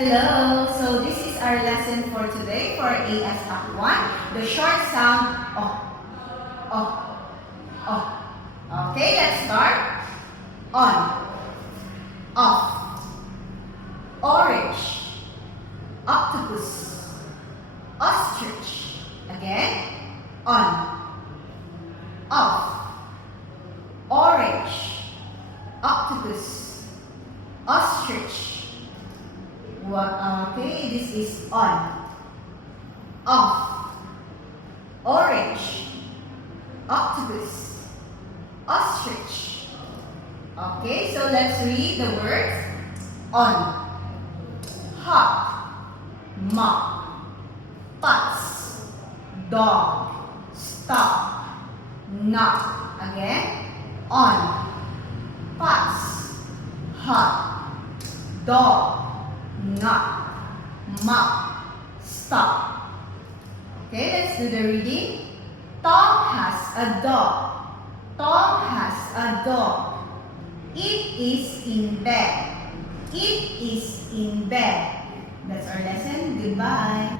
Hello! So this is our lesson for today for AS Act 1, the short sound of. Okay, let's start. On, off, orange, octopus, ostrich. Again, on, off, orange, octopus, ostrich. Okay, this is on, off, orange, octopus, ostrich. Okay, so let's read the words. On, hop, mop, putz, dog, stop, knock. Again, on, putz, hop, dog, knock, mop, stop. Okay, let's do the reading. Tom has a dog. Tom has a dog. It is in bed. It is in bed. That's our lesson. Goodbye.